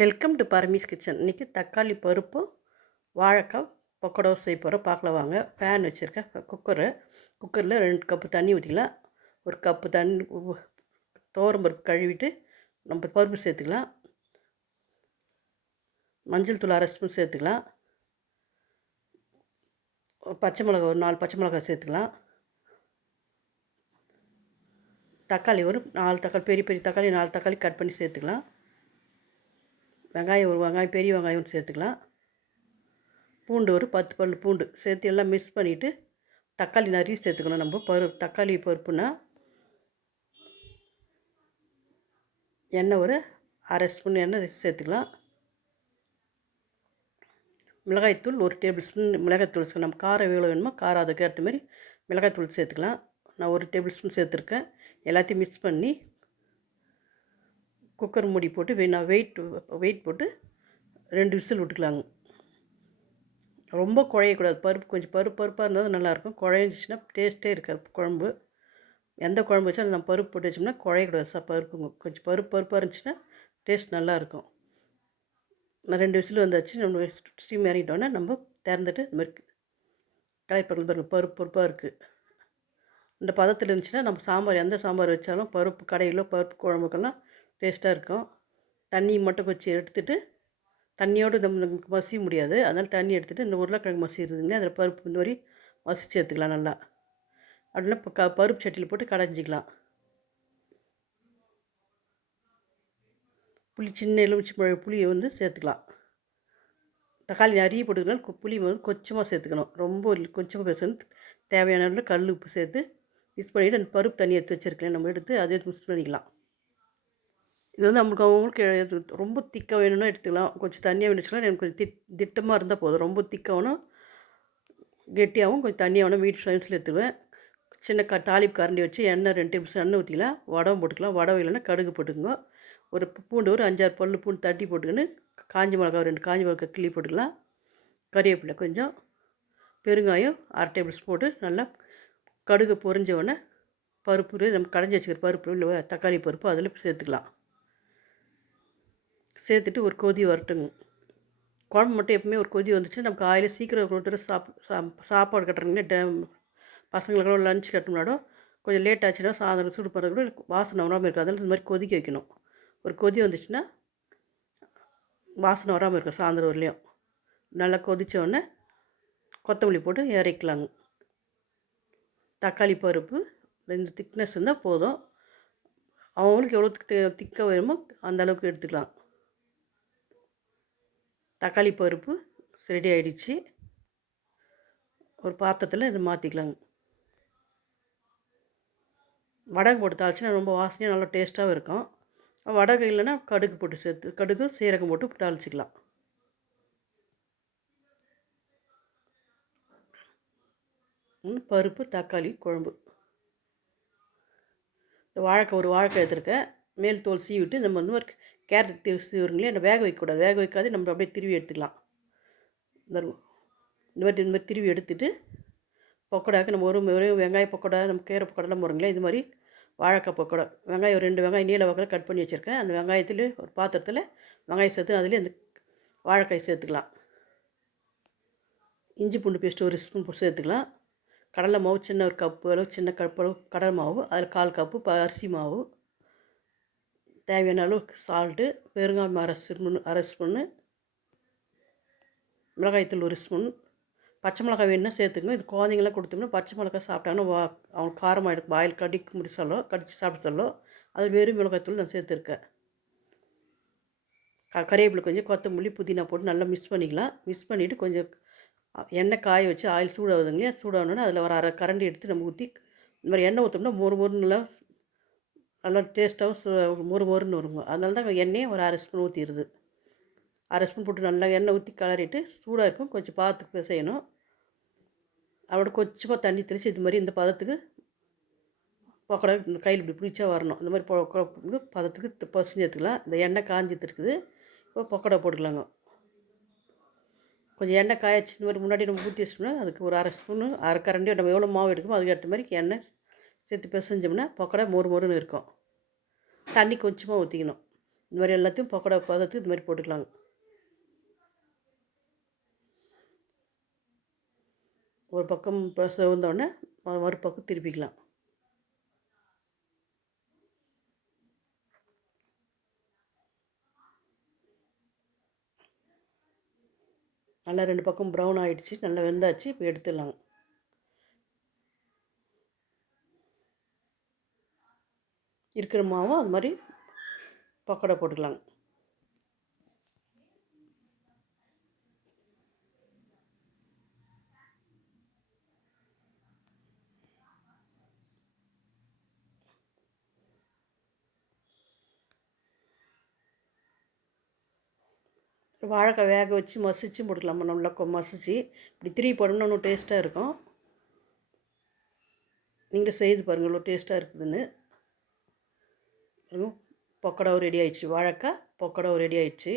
Welcome to பரமீஸ் kitchen. இன்றைக்கி தக்காளி பருப்பும் வாழைக்காய் பக்கோடாவும் செய்ய போகிறோம். பார்க்கலாம் வாங்க. பேன் வச்சுருக்கேன். குக்கரில் 2 கப்பு தண்ணி ஊற்றிக்கலாம். ஒரு கப்பு தண்ணி துவரம் பருப்பு கழுவிட்டு நம்ம பருப்பு சேர்த்துக்கலாம். மஞ்சள் தூள் 1/2 ஸ்பூன் சேர்த்துக்கலாம். பச்சை மிளகா ஒரு 4 பச்சை மிளகாய் சேர்த்துக்கலாம். தக்காளி ஒரு 4 தக்காளி, பெரிய பெரிய தக்காளி 4 தக்காளி கட் பண்ணி சேர்த்துக்கலாம். வெங்காயம் ஒரு வெங்காயம், பெரிய வெங்காயம் சேர்த்துக்கலாம். பூண்டு ஒரு 10 பல் பூண்டு சேர்த்து எல்லாம் மிக்ஸ் பண்ணிவிட்டு தக்காளி நிறைய சேர்த்துக்கணும். நம்ம தக்காளி பருப்புனா எண்ணெய் ஒரு 1/2 ஸ்பூன் எண்ணெய் சேர்த்துக்கலாம். மிளகாய்த்தூள் 1 டேபிள் ஸ்பூன் மிளகாய்த்தூள். நம்ம காரம் எவ்வளோ வேணுமோ காரம் அதுக்கு ஏற்ற மாதிரி மிளகாய்த்தூள் சேர்த்துக்கலாம். நான் 1 டேபிள் ஸ்பூன் சேர்த்துருக்கேன். எல்லாத்தையும் மிக்ஸ் பண்ணி குக்கர் மூடி போட்டு நான் வெயிட் போட்டு 2 விசில் விட்டுக்கலாங்க. ரொம்ப குழையக்கூடாது. கொஞ்சம் பருப்பாக இருந்தால் தான் நல்லாயிருக்கும். குழைஞ்சிச்சின்னா டேஸ்ட்டே இருக்காது குழம்பு. எந்த குழம்பு வச்சாலும் நம்ம பருப்பு போட்டு வச்சோம்னா குழையக்கூடாது. பருப்புங்க கொஞ்சம் பருப்பாக இருந்துச்சுன்னா டேஸ்ட் நல்லாயிருக்கும். நான் 2 விசில் வந்தாச்சு. நம்ம ஸ்டீம் இறங்கிட்டோன்னே நம்ம திறந்துட்டு இந்த மாதிரி கலெக்ட் பண்ணி பருப்பாக இருக்குது. இந்த பதத்தில் இருந்துச்சுன்னா நம்ம எந்த சாம்பார் வச்சாலும் கடையிலோ பருப்பு குழம்புக்கெல்லாம் டேஸ்ட்டாக இருக்கும். தண்ணி மட்டும் வச்சு எடுத்துகிட்டு தண்ணியோடு நமக்கு மசிய முடியாது. அதனால் தண்ணி எடுத்துகிட்டு இந்த உருளைக்கிழங்கு மசிடுதுங்க அதில் பருப்பு இந்த மாதிரி மசிச்சு எடுத்துக்கலாம் நல்லா. அப்படின்னா இப்போ பருப்பு சட்டியில் போட்டு கடைஞ்சிக்கலாம். சின்ன எலுமிச்சை புளியை சேர்த்துக்கலாம். தக்காளி நிறைய போட்டுக்கனால புளி கொஞ்சமாக சேர்த்துக்கணும். ரொம்ப கொஞ்சமாக பேசணும். தேவையான அளவில் கல் உப்பு சேர்த்து மிக்ஸ் பண்ணிவிட்டு அந்த பருப்பு தண்ணி எடுத்து வச்சுருக்கலாம். நம்ம எடுத்து அதே மிக்ஸ் பண்ணிக்கலாம். இது அவங்களுக்கு ரொம்ப திக்காக வேணும்னா எடுத்துக்கலாம். கொஞ்சம் தண்ணியாக வேணுச்சுன்னா எனக்கு கொஞ்சம் திட்டமாக இருந்தால் போதும். ரொம்ப திக்காகணும் கெட்டியாகவும் கொஞ்சம் தண்ணியாகணும் மீடியம் சைஸில் எடுத்துக்குவேன். சின்ன தாளிப்பு கரண்டி வச்சு எண்ணெய் 2 டேபிள் ஸ்பூன் எண்ணெய் ஊற்றிக்கலாம். வடகம் போட்டுக்கலாம். வடகம் இல்லைன்னா கடுகு போட்டுக்கோங்க. ஒரு பூண்டு ஒரு 5-6 பல் பூண்டு தட்டி போட்டுக்கின்னு காஞ்ச மிளகா 2 காஞ்ச மிளகா கிள்ளி போட்டுக்கலாம். கறிவேப்பிலை கொஞ்சம், பெருங்காயம் 1/2 டேபிள் ஸ்பூன் போட்டு நல்லா கடுகு பொரிஞ்ச உடனே பருப்பு நம்ம கடைஞ்சி வச்சுக்கிற பருப்பு இல்லை தக்காளி பருப்பு அதில் சேர்த்துக்கலாம். சேர்த்துட்டு ஒரு கொதி வரட்டுங்க. குழம்பு மட்டும் எப்பவுமே ஒரு கொதி வந்துச்சு நமக்கு காலையில் சீக்கிரம் ஒருத்தர் சாப்பாடு கட்டுறீங்களே பசங்களுக்கெல்லாம் லஞ்ச் கட்டணும்னாடோ கொஞ்சம் லேட் ஆச்சுன்னா சாதம் சூடு பண்ணுறது கூட வாசனை வராமல் இருக்கும். அதனால் இந்த மாதிரி கொதிக்க வைக்கணும். ஒரு கொதி வந்துச்சுன்னா வாசனை வராமல் இருக்கும். சாயந்தரம் வரலையும் நல்லா கொதித்தோடனே கொத்தமல்லி போட்டு இறக்கலாங்க. தக்காளி பருப்பு இந்த திக்னஸ் இருந்தால் போதும். அவங்களுக்கு எவ்வளோ திக்காக வேணுமோ அந்த அளவுக்கு எடுத்துக்கலாம். தக்காளி பருப்பு ரெடி ஆகிடுச்சு. ஒரு பாத்திரத்தில் இதை மாற்றிக்கலாங்க. வடகம் போட்டு தாளிச்சுன்னா ரொம்ப வாசனையாக நல்லா டேஸ்ட்டாகவும் இருக்கும். வடகம் இல்லைன்னா கடுகு போட்டு கடுகு சீரகம் போட்டு தாளிச்சிக்கலாம். பருப்பு தக்காளி குழம்பு. ஒரு வாழைக்காய் எடுத்துருக்கேன். மேல் தோல் சீவிட்டு நம்ம ஒரு கேரட் சீவுறீங்களே அந்த வேக வைக்கக்கூடாது. வேக வைக்காது நம்ம அப்படியே திருவி எடுத்துக்கலாம். இந்த மாதிரி திருவி எடுத்துகிட்டு பக்கோடாவுக்கு நம்ம ஒரு வெங்காய பக்கோடா நம்ம கீரை பக்கோடாலாம் போடுறீங்களே இது மாதிரி வாழைக்காய் பக்கோடா. வெங்காயம் 2 வெங்காயம் நீல வகையில் கட் பண்ணி வச்சுருக்கேன். அந்த வெங்காயத்தில் ஒரு பாத்திரத்தில் வெங்காயம் சேர்த்து அதில் அந்த வாழைக்காய் சேர்த்துக்கலாம். இஞ்சி பூண்டு பேஸ்ட்டு 1 ஸ்பூன் சேர்த்துக்கலாம். கடலை மாவு சின்ன ஒரு கப்பு அளவு சின்ன கப்பு அளவு கடலை மாவு, அதில் 1/4 கப்பு அரிசி மாவு, தேவையான அளவு சால்ட்டு, பெருங்காயம் 1/2 ஸ்பூன்னு, மிளகாய்த்தூள் 1 ஸ்பூன், பச்சை மிளகாய் வேணுன்னா சேர்த்துக்கணும். இது குழந்தைங்களாம் கொடுத்தோம்னா பச்சை மிளகாய் சாப்பிட்டாங்கன்னா அவங்களுக்கு காரமாக எடுக்கும். வாயில் கடித்து சாப்பிட சொல்லோ அது வெறும் மிளகாய்த்தூள் நான் சேர்த்துருக்கேன். கறிவேப்பிலை கொஞ்சம், கொத்தமல்லி, புதினா போட்டு நல்லா மிக்ஸ் பண்ணிக்கலாம். மிக்ஸ் பண்ணிவிட்டு கொஞ்சம் எண்ணெய் காய வச்சு ஆயில் சூடாகுதுங்க இல்லையா, சூடாகணுன்னா அதில் ஒரு 1/2 கரண்டி எடுத்து நம்ம ஊற்றி இந்த மாதிரி எண்ணெய் ஊற்றோம்னா மொறுன்னு நல்லா டேஸ்ட்டாகவும் மொறுன்னு வருங்க. அதனால தான் எண்ணெயை ஒரு 1/2 ஸ்பூன் ஊற்றிடுது. 1/2 ஸ்பூன் போட்டு நல்லா எண்ணெய் ஊற்றி கிளறிட்டு சூடாக இருக்கும் கொஞ்சம் பார்த்து செய்யணும். அதோட கொஞ்சமாக தண்ணி தெளித்து இது மாதிரி இந்த பதத்துக்கு பக்கோடா இந்த கையில் இப்படி பிடிச்சா வரணும். இந்த மாதிரி பதத்துக்கு பசஞ்சு எடுத்துக்கலாம். இந்த எண்ணெய் காஞ்சிட்டு இருக்குது. இப்போ பக்கோடா போட்டுக்கலாங்க. கொஞ்சம் எண்ணெய் காய்ச்சி இந்த மாதிரி முன்னாடி நம்ம ஊற்றி வச்சோம்னா அதுக்கு ஒரு 1/2 ஸ்பூனு 1/2 கரண்டியோ நம்ம எவ்வளோ மாவு எடுக்குமோ அதுக்கு ஏற்ற மாதிரி எண்ணெய் சேர்த்து பிசைஞ்சோம்னா பக்கோடா மொறுன்னு இருக்கும். தண்ணி கொஞ்சமாக ஊற்றிக்கணும். இந்த மாதிரி எல்லாத்தையும் பக்கோடா பதத்துக்கு இது மாதிரி போட்டுக்கலாங்க. ஒரு பக்கம் இப்போ செவந்தோடனே மறுபக்கம் திருப்பிக்கலாம். நல்லா 2 பக்கம் ப்ரௌன் ஆகிடுச்சு, நல்லா வெந்தாச்சு. இப்போ எடுத்துடலாங்க. இருக்கிற மாவும் அது மாதிரி பக்கோடா போட்டுக்கலாங்க. வாழைக்காய் வேக வச்சு மசிச்சு போட்டுக்கலாமா, நல்லா மசிச்சு இப்படி திருப்பி போடணும்னா இன்னும் டேஸ்ட்டாக இருக்கும். நீங்களும் செய்து பாருங்கள், இவ்வளோ டேஸ்ட்டாக இருக்குதுன்னு. பக்கோடாவும் ரெடி ஆயிடுச்சு, வாழைக்காய் பக்கோடாவும் ரெடி ஆயிடுச்சு.